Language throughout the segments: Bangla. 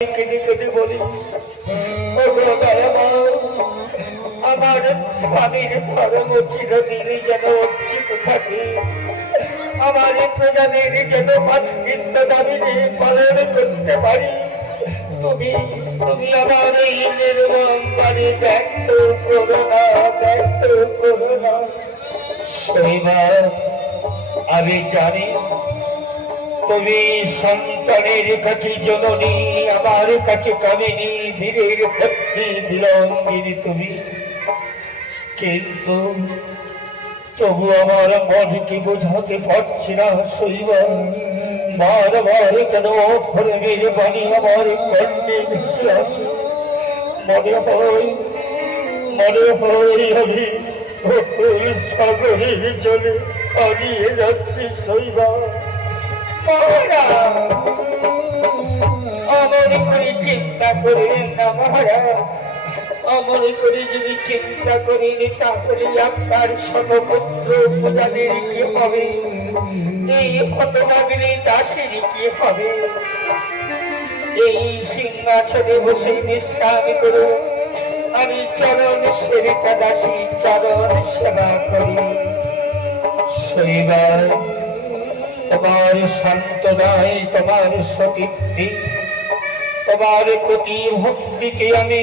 কেটে কেটে বলি আমার স্বামীর ধর্ম চিরদিন যেন অর্জিত থাকে, আমার প্রজাদের যেন মাতৃত্ব দাবি পালন করতে পারি। তুমি তুমি আমার এই নির্মম মানে ব্যক্ত করো না, ব্যক্ত করো না। শৈবাল, আমি জানি তুমি সন্তানের কাছে জননী, আমার কাছে কামিনী, বীরের ভক্তি বিলম্বিনী তুমি। কিন্তু তবু আমার মনকে বোঝাতে পারছি না শৈবাল, বারবার কেন ধর্মের বাণী আমার কণ্ঠে ভেসে আসে। মনে হয় আমি সাগরের জলে হারিয়ে যাচ্ছি শৈবাল। অমর করে চিন্তা করিলেন না মহারাজ, অমর করে যদি চিন্তা করিনি তাহলে আপনার সমপুত্র প্রজাদের কি হবে, এই হতভাগিনী দাসের কি হবে? এই সিংহাসনে বসে বিশ্রাম করুন, আমি চরণ সেবিকা দাসী চরণ সেবা করি। শৈবাল, তোমার সান্ত্বনায়, তোমার সতীত্বে, তোমার প্রতি ভক্তিকে আমি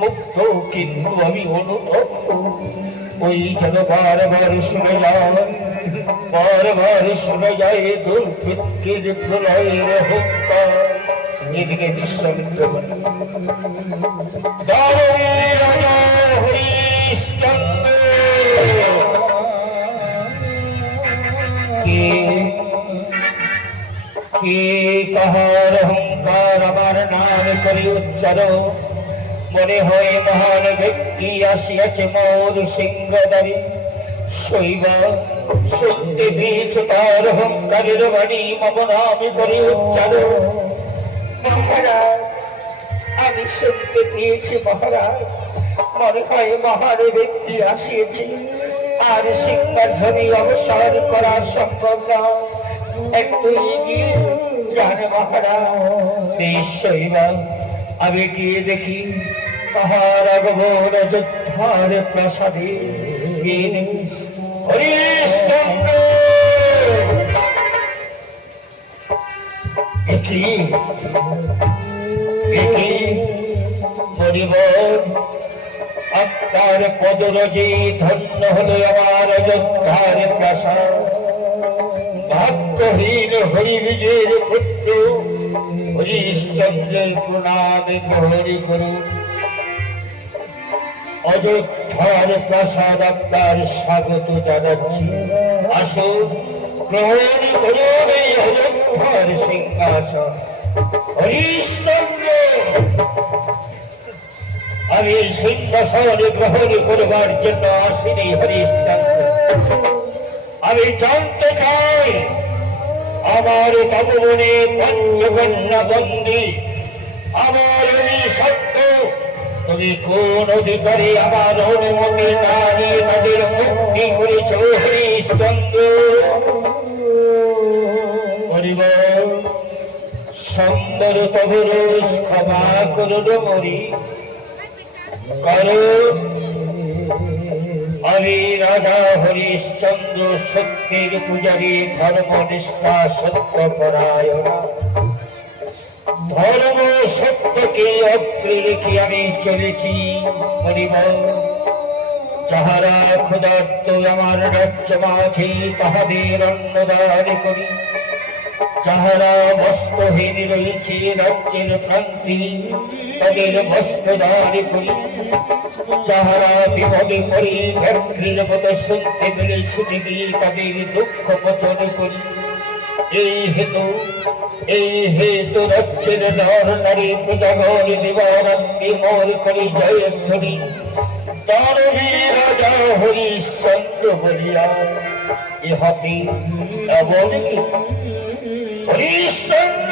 মুগ্ধ, কিন্তু আমি অনুতপ্ত। ওই যেন বারবার শুনে যায় দুর্ভিক্ষের প্রলয়ের অহংকার। এদিকে বিশ্বামিত্র রাজা হরিশ্চন্দ্র কে কাহার অহংকার আমার নাম করে উচ্চার, মনে হয় মহান ব্যক্তি আসিয়াছে মোর সিংহদ্বারে। শৈবাল, শুনতে পেয়েছে তার অহংকারের বাণী, মম নাম করে উচ্চার। মহারাজ, আমি শুনতে পেয়েছি মহারাজ, মনে হয় মহান ব্যক্তি আসিয়েছে, আর সিংহাসনে অবসর করা সম্ভব না। একটু এগিয়ে যান মহারাজ। বেশ শৈবাল, আমি গিয়ে দেখি তাহার আগমন অযোধ্যার প্রাসাদে। হরিশ্চন্দ্র, আপনার পদরজে ধন্য হলো আমার অযোধ্যার প্রাসাদ। ভাগ্যহীন হরিবিজের পুত্র হরিশ্চন্দ্রের প্রণামে গ্রহণ করুন। অযোধ্যার প্রাসাদ আপনার স্বাগত জানাচ্ছি। আসুন, গ্রহণ করুন এই অযোধ্যার সিংহাসন। হরিশ্চন্দ্র, আমি সিংহাসন গ্রহণ করবার জন্য আসিনি হরিশ্চন্দ্র। আমি জানতে চাই আমার তপবনে পঞ্চকন্যা বন্দী, আমার সত্য তুমি কোন অধিকারী আমার অনুমতি না নিয়ে তাদের মুক্তি করেছ হরিশ্চন্দ্র? সুন্দর তবরোষ ক্ষমা করুন মরি, কারণ আমি রাজা হরিশ্চন্দ্র সত্যের পূজারী, ধর্মনিষ্ঠা সত্যপরায়ণ। ধর্ম সত্যকে অগ্রে রেখে আমি চলেছি হরিবল। যাহারা ক্ষুধার্ত আমার রাজ্য মাঝে তাহাদের অন্নদান করি, যাহারা বস্ত্রহীন রয়েছে রাজ্যের প্রান্তে তাদের বস্ত্রদান করি, যাহারা বিপদে পড়ে ব্যক্তির মতো শুনতে পেরে ছুটে গিয়ে তাদের দুঃখ মোচন করি। এই হেতু রাজ্যের নর নারী পূজাগণ দিবারাত্রি মোর করি জয় ধরি। দানবী রাজা হরিশ্চন্দ্র বলিয়া ইহাতে এমন হরিশ্চন্দ্র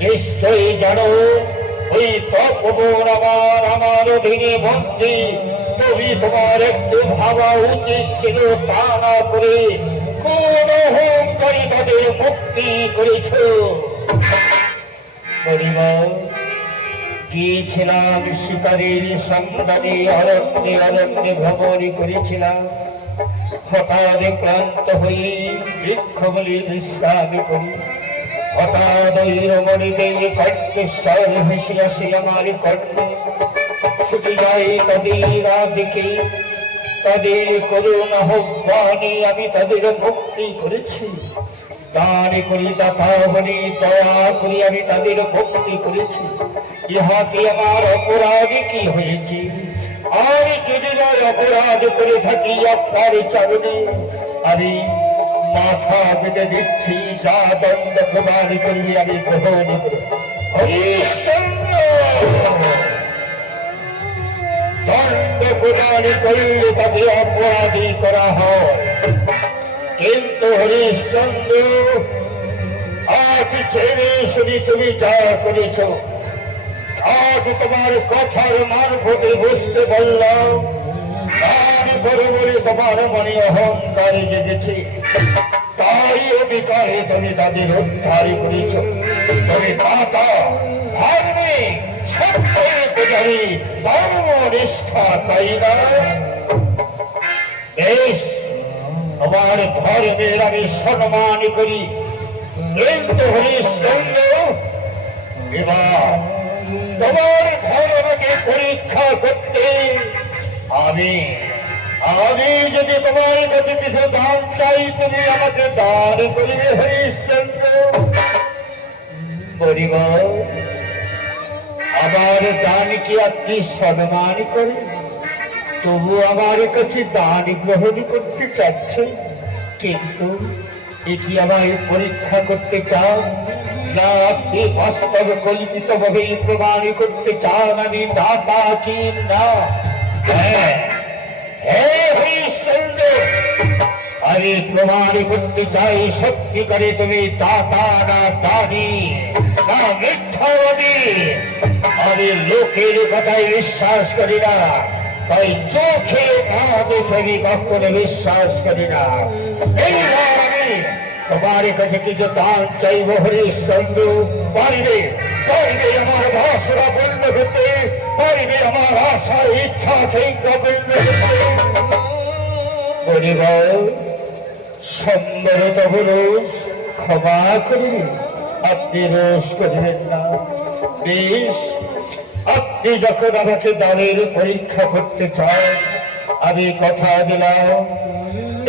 নিশ্চয়ই জানো ওই তপবন আমার অধীনে বন্দী। তুমি তোমার একটু ভাবা উচিত ছিল, তা না করে কোন অহংকারী তাদের মুক্তি করেছ। পরিবার গিয়েছিলাম শিকারের সন্ধানে, অরণ্যে অরণ্যে ভ্রমণ করেছিলাম। হঠাৎ ক্লান্ত হয়ে বৃক্ষগুলি বিশ্রাম করি। হঠাৎ ওই রমণীদের কণ্ঠস্বর ভেসে আসে আমার কণ্ঠে। ছুটে যায় তাদের দিকে, তাদের করুণ আহ্বানে আমি তাদের মুক্তি করেছি। দান করি দাতা বলি, দয়া করি আমি তাদের মুক্তি করেছি। ইহাতে আমার অপরাধ কি হয়েছে? আর যদি অপরাধ করে থাকি আপনার চরণে আমি মাথা বেঁধে দিচ্ছি। যা দণ্ড প্রদান করবি আমি গ্রহণ করি। দণ্ড প্রদান করলে তাকে অপরাধী করা হয়। কিন্তু হরিশ্চন্দ্র, আজ ছেড়ে শুনি তুমি যা করেছ, আজ তোমার কথার মারফতে বুঝতে পারলাম তার বলে তোমার মনে অহংকার জেগেছে। তাই অধিকারে তুমি তাদের উদ্ধার করেছ। তুমি দাতা, ধার্মিক, সত্যের পূজারী, ধর্মনিষ্ঠা, তাই না? বেশ, তোমার ধর্মের আমি সম্মান করি। কিন্তু হরিশ্চন্দ্র, এবার তোমার ধর্মকে পরীক্ষা করতে আমি যদি তোমার কাছে কিছু দান চাই, তুমি আমাকে দান করিবে হরিশ্চন্দ্র। পরিবার, আমার দান কি আপনি সম্মান করেন? তবু আমার কাছে দান গ্রহণ করতে চাচ্ছে। কিন্তু এটি আমায় পরীক্ষা করতে চান না আপনি বাস্তব কল্পিত ভাবে প্রমাণ করতে চান আমি দাতা কি না? আমি প্রমাণ করতে চাই সত্যিকারে তুমি দাতা না দানি না মিথ্যাবাদী। আমি লোকের কথায় বিশ্বাস করি না, তাই চোখে না দেখে আমি কখনো বিশ্বাস করি না। এইবার আমি তোমার কাছে কিছু দান চাইব হরিশ্চন্দ্র। পারিবে পারিবে আমার ভাষা পূর্ণ করতে, পারিবে আমার আশা ইচ্ছা পূর্ণ করতে। পরিবার, সম্বরত রোষ ক্ষমা করিবে, আপনি রোষ করিবেন না। বেশ, আপনি যখন আমাকে দানের পরীক্ষা করতে চান, আমি কথা দিলাম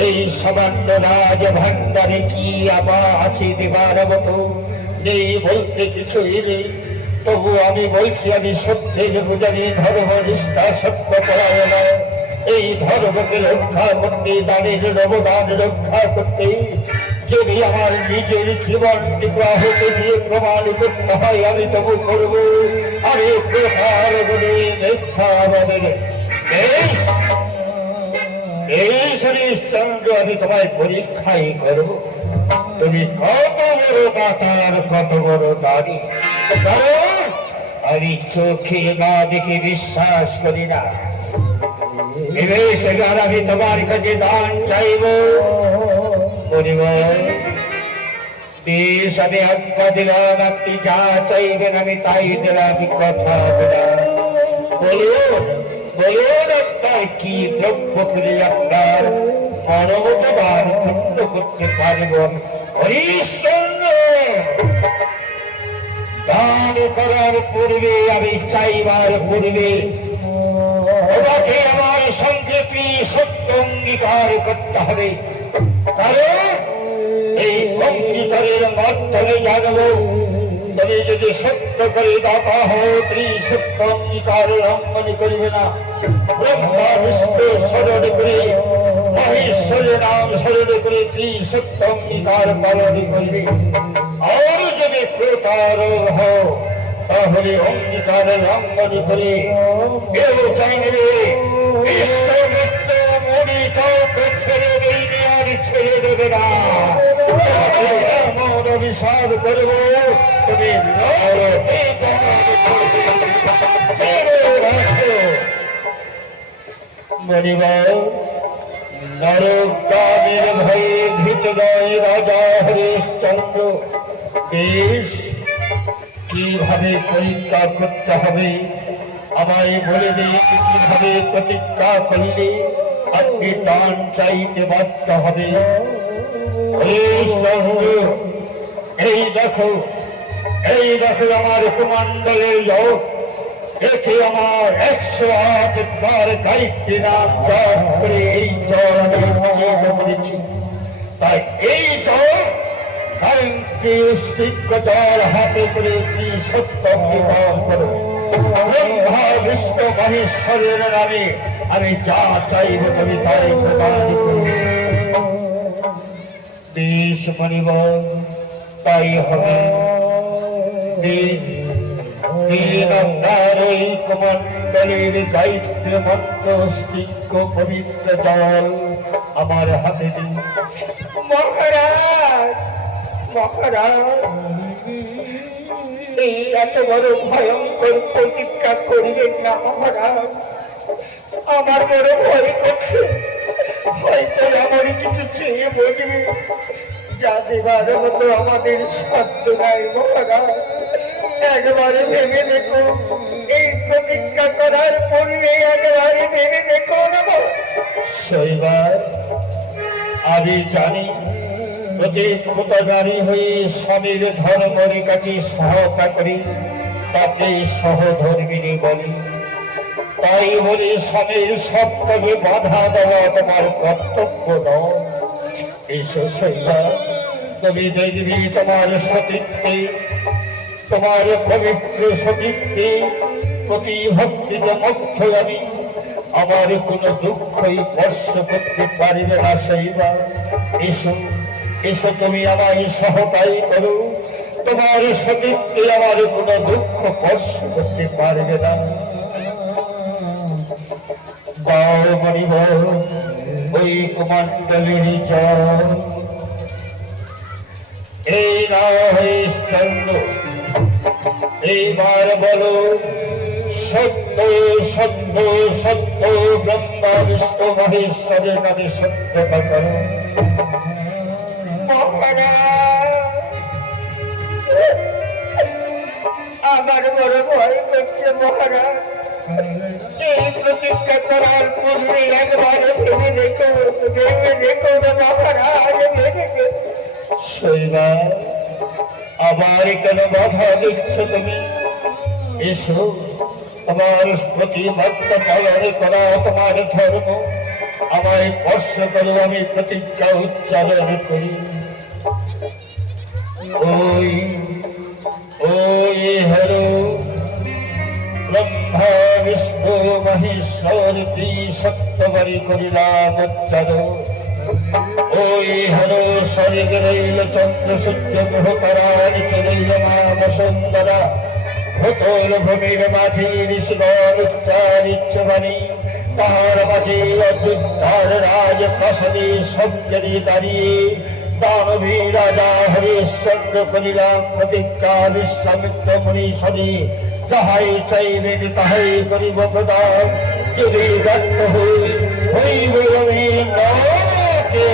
এই সামান্য রাজ ভান্ডারে কি আমার আছে দেবার মতো নেই বলতে কিছুই নেই। তবু আমি বলছি, আমি সত্যের পূজারী, ধর্ম নিষ্ঠা, সত্য পরায়ণ। এই ধর্মকে রক্ষা করতে, দানের অবদান রক্ষা করতে যদি আমার নিজের জীবনটিকে আহতি দিয়ে প্রমাণ করতে হয়, আমি তবু করব। আমি প্রকার বলে মিথ্যা বলে এই হরিশ্চন্দ্র, আমি তোমায় পরীক্ষাই করব। তুমি কত বড় দাতার, কত বড় দানি। কারণ আমি চোখে না দেখে বিশ্বাস করি না। এবার আমি তোমার কাছে দান চাইব। পরিবার, বেশ, আমি আজ্ঞা দিলাম, আপনি যা চাইবেন আমি তাই দিলাম। কথা দিলাম, বলুন বলুন আপনার কি দ্রব্য করে আপনার সর্বদান পূর্ণ করতে পারব। হরিশ্চন্দ্র, দান করার পূর্বে, আমি চাইবার পূর্বে তোমাকে আমার সঙ্গে কি সত্য অঙ্গীকার করতে হবে। কারণ এই অঙ্গীকারের মাধ্যমে জানবো তুমি যদি সত্য করে দাতা হও, সত্য অঙ্গীকার লঙ্ঘন করবে না। ব্রহ্মা বিষ্ণু স্মরণ করে, মহেশ্বরের নাম স্মরণ করে সত্য অঙ্গীকার পালন করবে। আর যদি প্রতারক হও, তাহলে অঙ্গীকার লঙ্ঘন করে কেউ চাইবে বিশ্বমিত্র মুনি কাউকে ছেড়ে দেয়নি আর ছেড়ে দেবে না। এমন অভিশাপ করব তুমি মনিবার। নরকামের ভয়ে ভীত নয় রাজা হরিশ্চন্দ্র। বেশ, কিভাবে পরীক্ষা করতে হবে আমায় বলে দিন। কিভাবে প্রতিজ্ঞা করলে আপনি দান চাইতে বাধ্য হবে? এই দেখো, এই দেখো আমার কুমণ্ডলের লোক, একে আমার 108 বার গায়ত্রী নাম জপ করে এই জল আমি নিষেধ করেছি। তাই এই জল জল হাতে করে কি সত্য বিধান করো। ব্রহ্মা বিষ্ণু মহেশ্বরের নামে আমি যা চাইব তুমি তাই প্রদান করি। দেশ মানিব তাই হবে। আপনার ওই কমণ্ডলের দায়িত্ব মন্ত্র শিক্ষ পবিত্র জল আমার হাতে দিন। মহারাজ, মহারাজ, এই এত বড় ভয়ঙ্কর প্রতিজ্ঞা করিবেন না মহারাজ। আমার বড় ভয় করছে, হয়তো আমার কিছু চেয়ে বসবে, যা দেবার মতো আমাদের সাধ্য নাই মহারাজ। একবারে ভেবে দেখো, এই প্রতিজ্ঞা করার পূর্বে একবারে ভেবে দেখো না। শৈবার আমি জানি প্রতিজ্ঞাকারী হয়ে স্বামীর ধর্মের কাছে সহায়তা করি, তাকে সহধর্মিনী বলি। তাই বলে স্বামীর সব কাজে বাধা দেওয়া তোমার কর্তব্য নয়। এসো শৈবার, তুমি দেখবি তোমার সতীত্বে, তোমার পবিত্র সতীত্বে প্রতি ভক্তিতে মধ্য আমি আমার কোনো দুঃখই স্পর্শ করতে পারবে না। শৈবার এসো, এসো তুমি আমায় সহকারী করো। তোমার সতীত্বে আমার কোনো দুঃখ স্পর্শ করতে পারবে না। গাও মনিব ওই কুমণ্ডলের জল, এই না হয়ে চন্দ্র, এইবার বলো সত্য সত্য সত্য ব্রহ্মা বিষ্ণু মহেশ্বরের নামে সত্যতা করো। আমার বড় ভয় করছে মহারাজ। এই প্রতিজ্ঞা করার পূর্বে একবার ভেবে দেখো, ভেবে দেখো না মহারাজ, ভেবে দেখো। শৈবার, আবার কেন বাধা দিচ্ছ তুমি? এসো, তোমার প্রতিবাদ্যা পালন করা তোমার ধর্ম, আমায় স্পর্শ করো, আমি প্রতিজ্ঞা উচ্চারণ করি। ওই ওই হরো ব্রহ্মা বিষ্ণু মহেশ্বর ত্রিসত্যবারী করিলাম উচ্চারণ। ওই হরো স্বর্গ রইল চন্দ্র সূর্য গ্রহ তারা, নিচে রইল মা বসুন্ধরা, ভূতল ভূমির মাঝে ঋষিগণ উচ্চারিচ্ছ বাণী, তাহার মাঝে অযোধ্যার রাজ প্রাসাদে সঞ্জরি দাঁড়িয়ে দানবী রাজা হরিশ্চন্দ্র করিলাম প্রতিজ্ঞা বিশ্বামিত্র মুনিষদে, যাহাই চাইবেন তাহাই করিব প্রদান। যদি ব্যর্থ হইব আমি নরকে।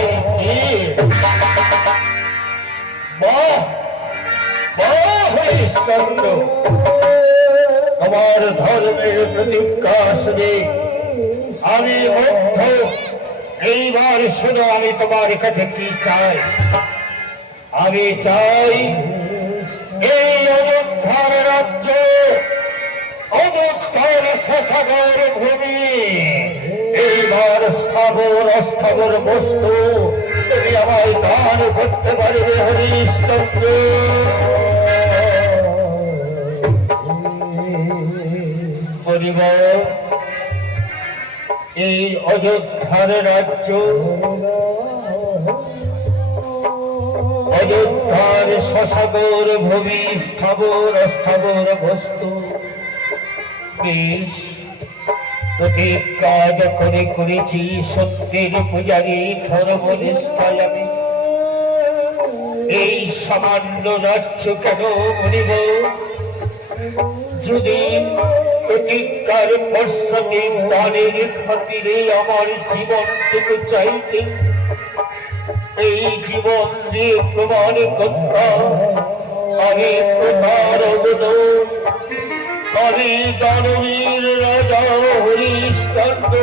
বাহ বাহ হরিশ্চন্দ্র, আমার ধর্মের প্রতিজ্ঞা শুনে আমি মুগ্ধ। এইবার শুনো আমি তোমার কাছে কি চাই। আমি চাই এই অযোধ্যার রাজ্য, অযোধ্যার শশাগর ভূমি, এইবার স্থাবর অস্থাবর বস্তু তুমি আমায় দান করতে পারবে হরিশ্চন্দ্র। পরিবার, এই অযোধ্যার রাজ্য, অযোধ্যার শশাগর ভূমি, স্থাবর অস্থাবর বস্তু, বেশ প্রতিজ্ঞা যখন করেছি সত্যের পূজারী ধর্মনিষ্ঠায় আমি এই সামান্য রাজ্য কেন বলিব? যদি প্রতিজ্ঞার পশ্চাতে দানের খাতিরে আমার জীবনটুকু চাইতে, এই জীবন দিয়ে প্রমাণ করতাম আমি প্রতারক আমি দানবীর রাজা হরিশ্চন্দ্র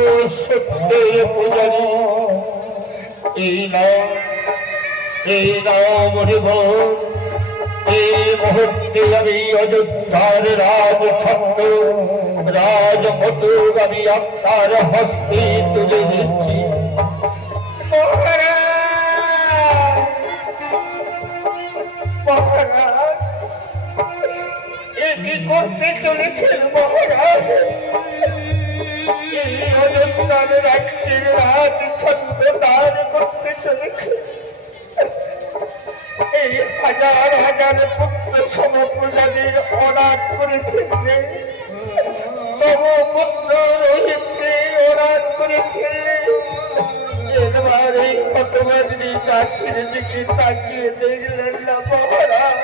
সত্যের পূজারী। এই নাম হরিব। এই মুহূর্তে আমি অযোধ্যার রাজছন্দ রাজমধু আমি আপনার হস্তে তুলে দিচ্ছি। কি করতে চলেছেন মহারাজ? এই অযোধ্যার রাজ্যের রাজছন্দ দান করতে চলেছে। এই হাজার হাজার পুত্র সমপ্রজাদের অনাথ করে ফেললে, তব পুত্র রোহিতকে অনাথ করে ফেললে। এবার এই হতভাগ্নি দাসীর দিকে তাকিয়ে দেখলেন না মহারাজ?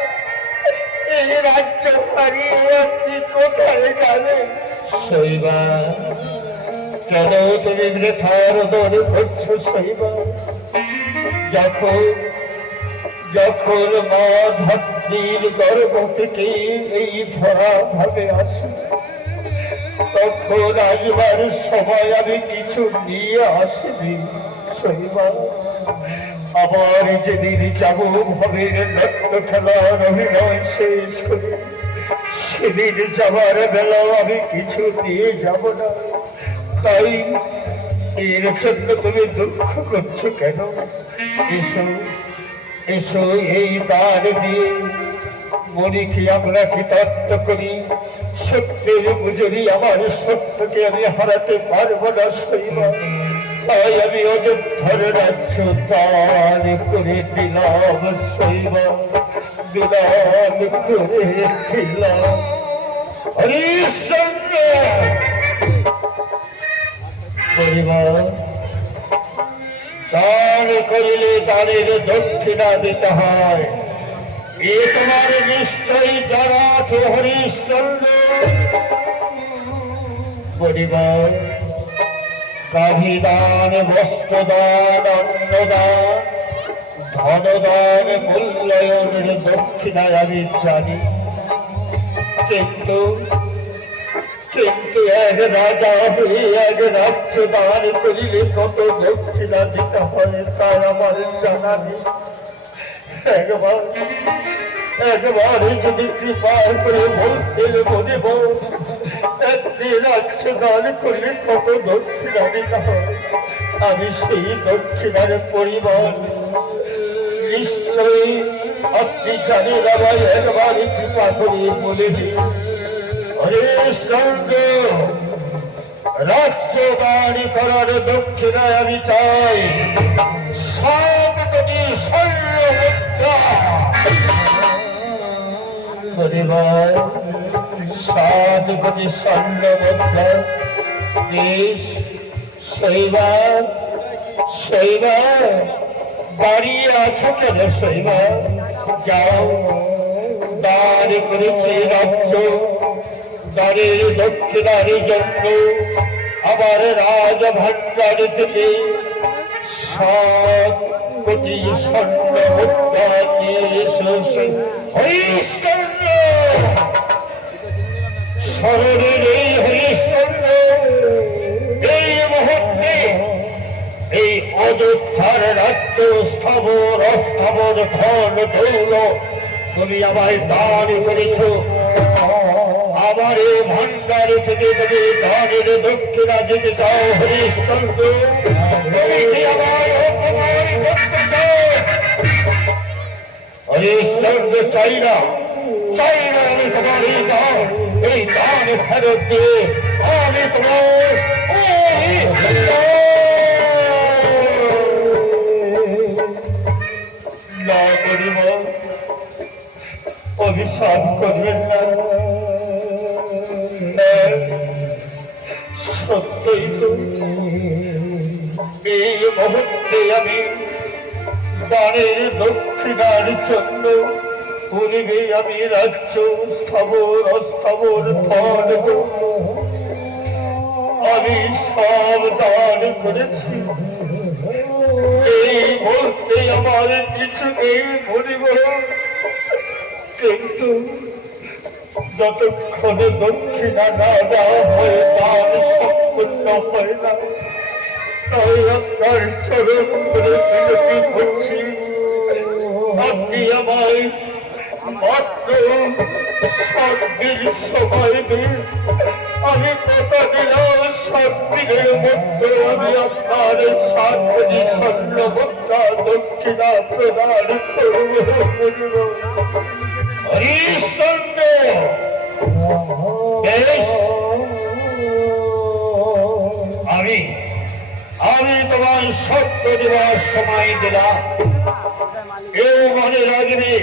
এই রাজ্য হারিয়ে আপনি কোথায় যাবেন? শৈবা, কেন তুমি বৃথার দর করছো শৈবা? যখন মা ধত্রীর গর্ভ থেকে এই ধরা ভাবে আসে, তখন আসবার সময় আমি কিছু নিয়ে আসিনি শৈবা। আবার যেদিন যাব ভবের নাট্য খেলার অভিনয় শেষ করে, সেদিন যাবার বেলা আমি কিছু নিয়ে যাব না। তাই এর জন্য তুমি দুঃখ করছো কেন? এসো এসো, এই দান দিয়ে মনিকে আমরা কৃতার্থ করি। সত্যের পুজোরি আমার সত্যকে আমি হারাতে পারবো না শৈবা। তাই আমি অযোধ্যার রাজ্য দান করে দিলাম শৈবা, দান করে দিলাম। হরিশ্চন্দ্র পরিবার, দান করিলে দানের দক্ষিণা দিতে হয়, এ তোমার নিশ্চয়ই জানা আছে হরিশ্চন্দ্র। পরিবার, গাভীদান, বস্ত্রদান, অন্নদান, ধনদান, মূল্যায়নের দক্ষিণায় আমি জানি। কিন্তু এক রাজা হয়ে এক রাজ্য দান করিলে কত দক্ষিণা দিতে হয় তাই আমার জানা নেই। একবার যদি কৃপা করে বলতে বলিব, একটি রাজ্য দান করলে কত দক্ষিণা দিতে হয়, আমি সেই দক্ষিণার পরিমাণ নিশ্চয়ই আপনি জানি বাবা। একবার কৃপা করে বলে দিন হরিশ্চন্দ্র, রাজ্য দান করার দক্ষিণায় আমি চাই 7 কোটি স্বর্ণ মুদ্রা। পরিবার, 7 কোটি স্বর্ণ মুদ্রা। বেশ, শৈবা দাঁড়িয়ে আছো কেন শৈবা? যাও, দান করেছে রাজ্য, দানের দক্ষিণার জন্য আবার রাজ ভান্ডার থেকে 7 কোটি স্বর্ণ মুদ্রা নিয়ে এসো। হরিশ্চন্দ্র, স্মরণের এই হরিশ্চন্দ্র, এই মুহূর্তে এই অযোধ্যার রাজ্য স্থাবর অস্থাবর ধন দৌল তুমি আমায় দান করেছ। আমার এই ভান্ডার থেকে তুমি দানের দক্ষিণা দিতে চাও হরিশ্চন্দ্র। তুমি কি আমায় অপমান করতে চাও? হরিশ্চন্দ্র, চাই না আমি তোমার এই দান ফেরত দিয়ে আমি তোমার না করিব। অভিশাপ করবেন না। সত্যই তো এই মুহূর্তে আমি দানের দক্ষিণার জন্য পূর্বে আমি রাজ্য স্থাবর অস্থাবর ধন আমি সব দান করেছি। এই বলতে আমার কিছু নেই বলিব, কিন্তু যতক্ষণে দক্ষিণা না দেওয়া হয় দান সম্পূর্ণ হয় না। তাই আপনার চরণ করে বিনতি করছি, আপনি আমায় মাত্র 7 দিন সময় দিন। আমি কথা দিলাম 7 দিনের মধ্যে আমি আপনার 7 কোটি স্বর্ণ মুদ্রা দক্ষিণা প্রদান করব। হরিশ্চন্দ্র, আমি তোমায় সত্য দেওয়ার সময় দিলাম। কেউ মনে রাখবে,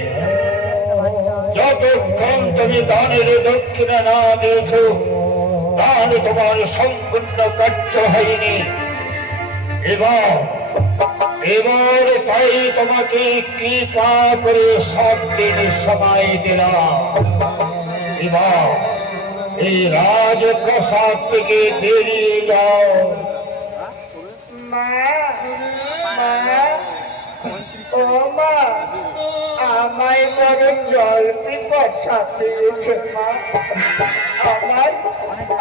যতক্ষণ তুমি দানের দক্ষিণা না দিয়েছ দান তোমার সম্পূর্ণ কার্য হয়নি। এবার তাই তোমাকে কৃপা করে 7 দিন সময় দিলাম। এবার এই রাজপ্রাসাদ থেকে বেরিয়ে যাও। আমায় বড় জল পিপাসা পেয়েছে মা।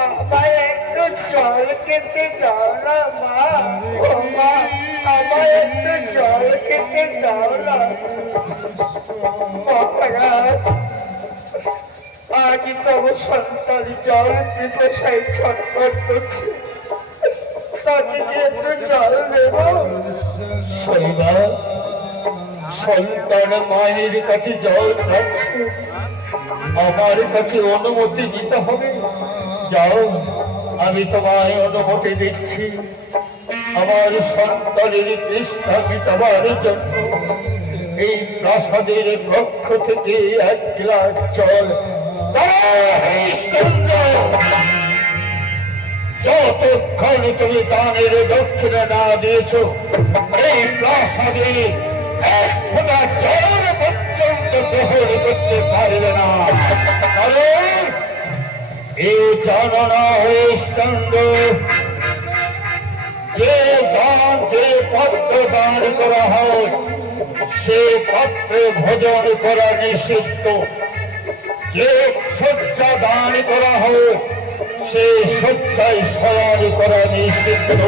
আমায় একটু জল খেতে দাও না মা। ও মা, আমায় একটু জল খেতে দাও না। মহারাজ, আজ তব সন্তান জল পিপাসায় ছটফট করছে, তাকে কি একটু জল দেব? সন্তান মায়ের কাছে জল খাচ্ছে, আমার কাছে অনুমতি দিতে হবে। যাও, আমি তোমায় অনুমতি দিচ্ছি। আমার সন্তানের তৃষ্ণা মিটাবার জন্য এই প্রাসাদের কক্ষ থেকে 1 গ্লাস জল। যতক্ষণ তুমি দানের দক্ষিণা না দিয়েছ এই প্রাসাদে 1 ফোঁটা জল পর্যন্ত গ্রহণ করতে পারবে না। কারণ এই জানো না হরিশ্চন্দ্র, যে পাত্র দান করা হয় সে পাত্রে ভোজন করা নিষিদ্ধ। যে শয্যা দান করা হয় সে শয্যায় শয়ন করা নিষিদ্ধ।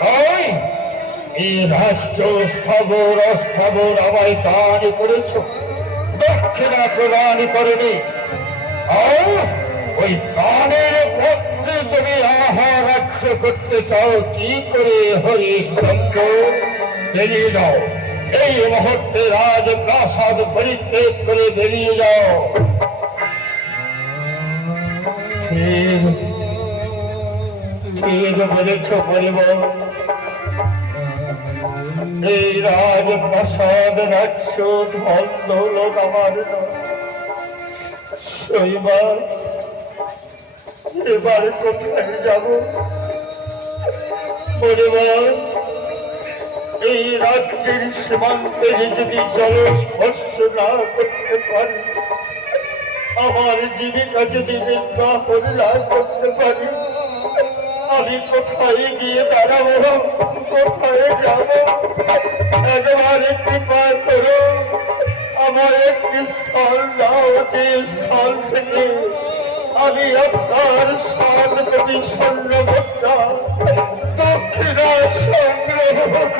তাই এই রাজ্য স্থাবর অস্থাবর আমায় দান করেছ, দক্ষিণা প্রদান করেনি। ওই দানের পত্রে তুমি আহার রাজ্য করতে চাও কি করে? হরিশ্চন্দ্র, বেরিয়ে যাও, এই মুহূর্তে রাজপ্রাসাদ পরিত্যাগ করে বেরিয়ে যাও। ঠিক বলেছ পরিবার, এই রাজপ্রাসাদ রাজ্য ধন দৌলত আমার শৈবার। এবার কোথায় যাব পরিবার? এই রাজ্যের সীমান্তে যদি জলস্পর্শ না করতে পারি, আমার জীবিকা যদি নির্বাহন না করতে পারি, আমি কোথায় গিয়ে দাঁড়াবো? কোথায় যাব? একবারে কৃপা করো, আমার একটি স্থল দাও, যে স্থল থেকে আমি আপনার 7 কোটি স্বর্ণ মুদ্রা দক্ষিণা সংগ্রহ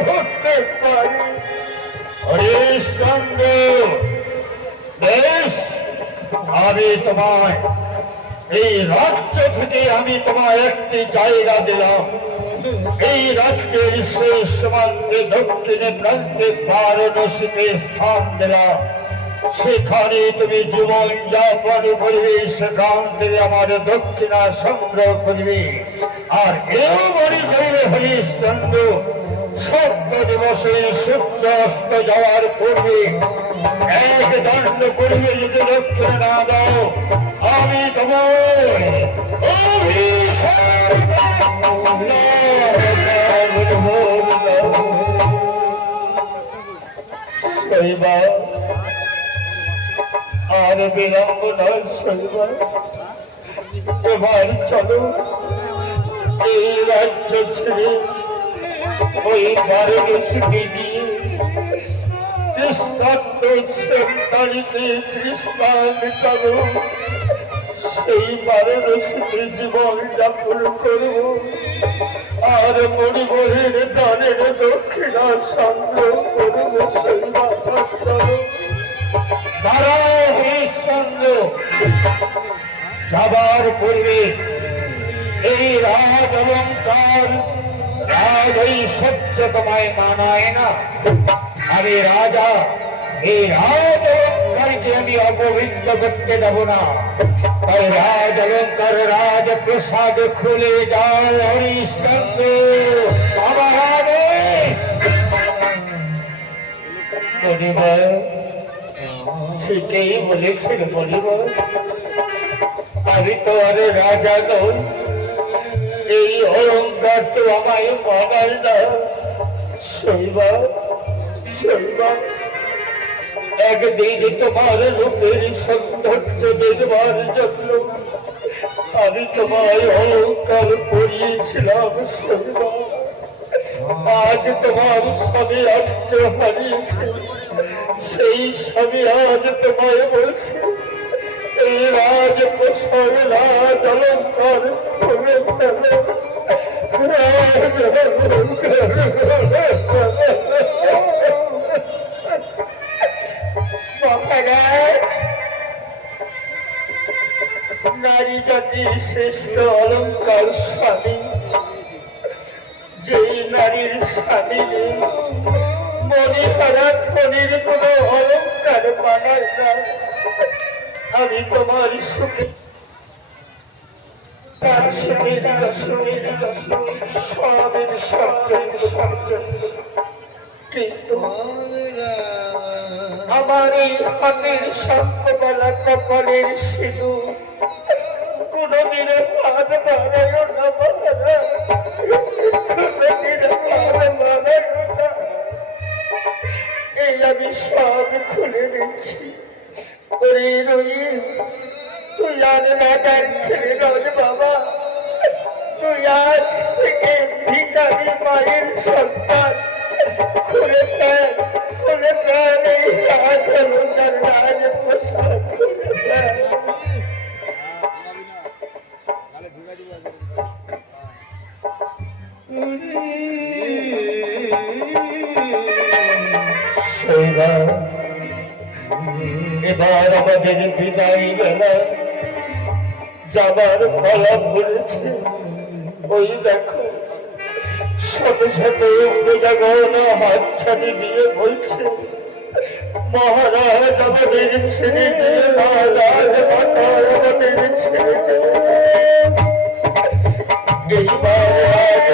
করতে পারি। হরিশ্চন্দ্র, বেশ, আমি তোমায় এই রাজ্য থেকে আমি তোমায় একটি জায়গা দিলাম। এই রাজ্যের শেষ সীমান্তে দক্ষিণে প্রান্তে বারাণসীতে স্থান দিলাম। সেখানে তুমি জীবন যাপন করবে, সেখান থেকে আমার দক্ষিণা সংগ্রহ করবে। আর এও বলি যাইবে হরিশ্চন্দ্র, 7 দিবসে সূর্য অস্ত যাওয়ার পূর্বে 1 দণ্ড করবে যদি দক্ষিণা না দাও, আমি তোমার আর বিলম্ব নয় শৈবার। এবার চলো এই রাজ্য ছেড়ে ওই বারাণসীকে গিয়ে কৃষ্ণাত্ম 6 তারিখে কৃষ্ণা মিটাবো। সেই বারের সুখে জীবন যাপন করব আর মরিবরের দানের দক্ষিণা সংগ্রহ করব সেই হরিশ্চন্দ্র যাবার পূর্বে এই রাজ অলঙ্কার রাজ ঐশ্বর্য তোমায় মানায় না। আমি রাজা, এই রাজ অলঙ্কারকে আমি অপবিত্র করতে দেব না। তাই রাজ অলঙ্কার রাজ প্রসাদ খুলে যাও হরিশ্চন্দ্র, আমার আদেশ। বলিবার ঠিকই বলেছিল, বলিবার আমি তো আর রাজা নই, এই অলঙ্কার তো আমায় মানায় না। শৈবাল শৈবাল একদিন তোমার রূপের সৌন্দর্য দেখবার জন্য আমি তোমায় অলঙ্কার পরিয়েছিলাম শৈবাল। আজ তোমার স্বামী আর্য হারিয়েছে, সেই স্বামী আজ তোমায় বলছে এই রাজপ্রসাদ রাজ অলঙ্কার খুলে ফেলো, রাজ অলঙ্কার। মহারাজ, নারী জাতির শ্রেষ্ঠ অলঙ্কার স্বামী, যেই নারীর স্বামী মণিহারা খনির কোন অলঙ্কার মানায় না। আমি তোমার সুখে কিন্তু আমার এই হাতের শঙ্কমালা কপালের সিঁদুর কোনদিনে হাত বাড়ায় না মহারাজ, কোনদিনে হাত বাড়ায় না। এই আমি সব খুলে দিচ্ছি। ওরে রহিম, তুই আর রাজার ছেলে নয় বাবা, তুই আজ থেকে ভিখারি মায়ের সন্তান। খুলে ফেল, খুলে ফেল এই রাজ অলঙ্কার রাজপ্রসাদ, খুলে ফেল। এবার আমাদের বিদায় বেলা যাবার ফলা বলেছে। ওই দেখো শত শত প্রজাগণ হাত ছাড়ি দিয়ে বলছে মহারাজ আমাদের ছেড়ে দিয়ে, মহারাজ আমাদের ছেড়ে দিয়ে। এইবার রাজ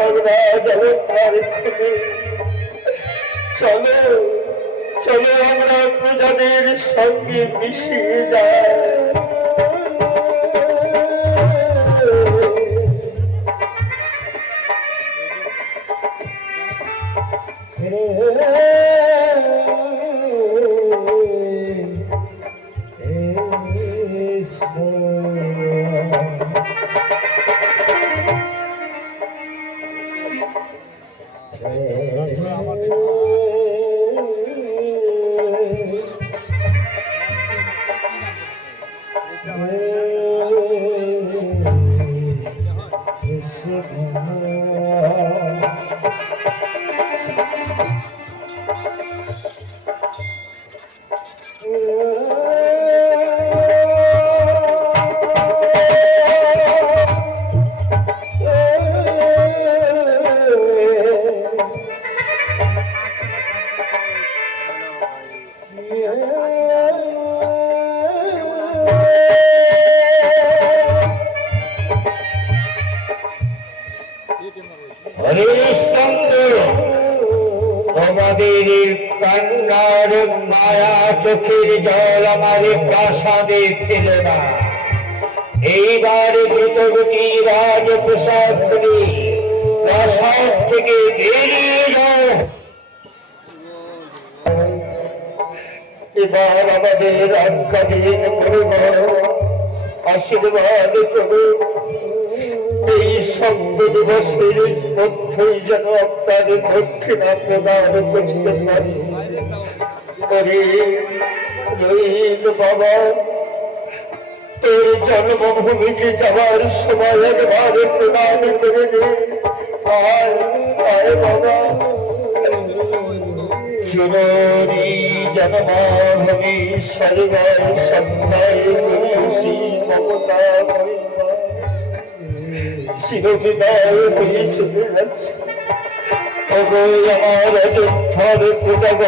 অলঙ্কার খুলে চলো, চলো আমরা প্রজাদের সঙ্গে মিশিয়ে যাই। তোমাদের কান্নার মায়া চোখের জল আমার প্রাসাদে ফেল না। এইবার দ্রুতগতি রাজপ্রসাদ খুলে প্রাসাদ থেকে বেরিয়ে যাও। এবার আমাদের আজ্ঞাধীন করব, আশীর্বাদ করব। এই শব্দ দিবসের মধ্যেই যেন আপনার দক্ষিণা প্রদান করতে পারি। বাবা তোর জন্মভূমিকে যাওয়ার সময় একবার প্রণাম করে দে। আয় আয় বাবা, জননী জন্মাভূমি সর্বায় সন্ধ্যায় করিসি মমতা মহিমা চিরবিদায় হয়ে চলে যাচ্ছে। অবয় আমার অযোধ্যার প্রজাগ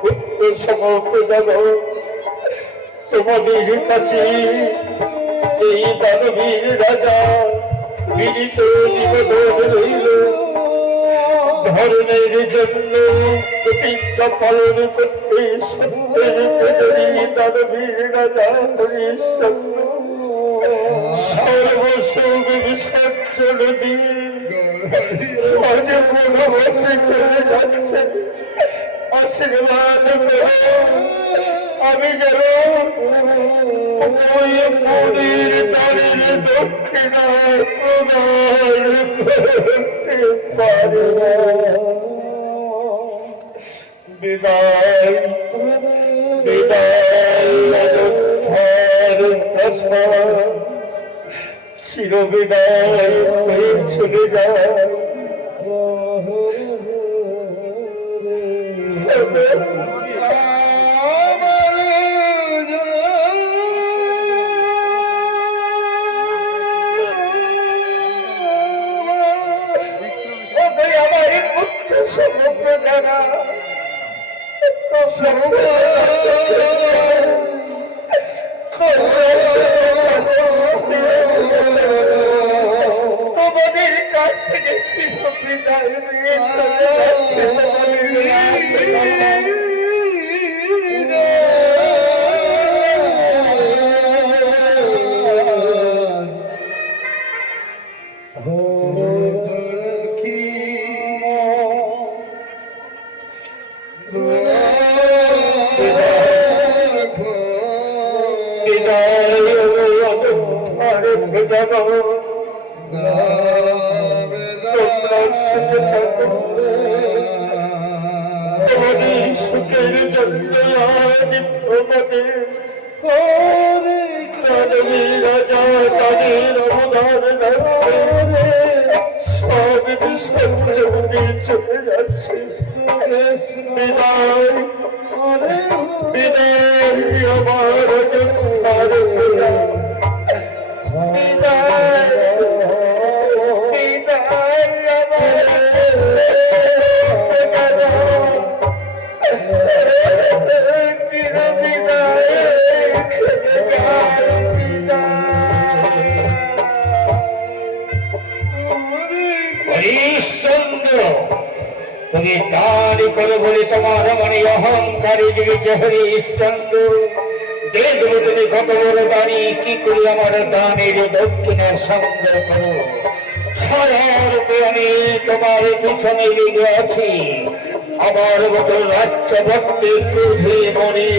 পুত্র সম প্রজাগ, তোমাদের কাছে এই দানবীর রাজা বিনীত নিবেদন রইল। ধর্মের জন্য প্রতিজ্ঞা পালন করতে সত্যের প্রজনী দানবীর রাজা হরিশ্চন্দ্র সর্বসুখ বিসর্জন দিয়ে আজ বনবাসে চলে যাচ্ছে। আশীর্বাদ করো আমি যেন ওই মনির দ্বারের দক্ষিণা প্রদান করতে পারি। বিদায় বিদায় অযোধ্যার প্রসাদ, চিরবিদায় হয়ে চলে যায়। সমগ্র যারা তোমাদের কাছ থেকে চিরবিদায় নিয়ে সুখের জন্য রাজা তাদের অবদান সব বিসর্জন দিয়ে চলে যাচ্ছে। বিদায় বিদায় আমার অযোধ্যার প্রজা, বিদায় বিদায় আমার চিরবিদায় চলে যায়। হরিশ্চন্দ্র, তুমি দান করো বলে তোমার মনে অহংকারে জেগেছে। হরিশ্চন্দ্র, দেখবো তুমি কত বড় দানি, কি করে আমার দানের দক্ষিণের সংগ্রহ করো। ছায়ার আমি তোমার পিছনে লেগে আছি। আমার মতো রাজ্য ভক্তি ক্রোধে মনে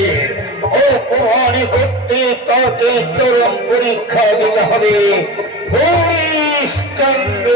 অপমান করতে তাকে চরম পরীক্ষা দিতে হবে। হরিশ্চন্দ্র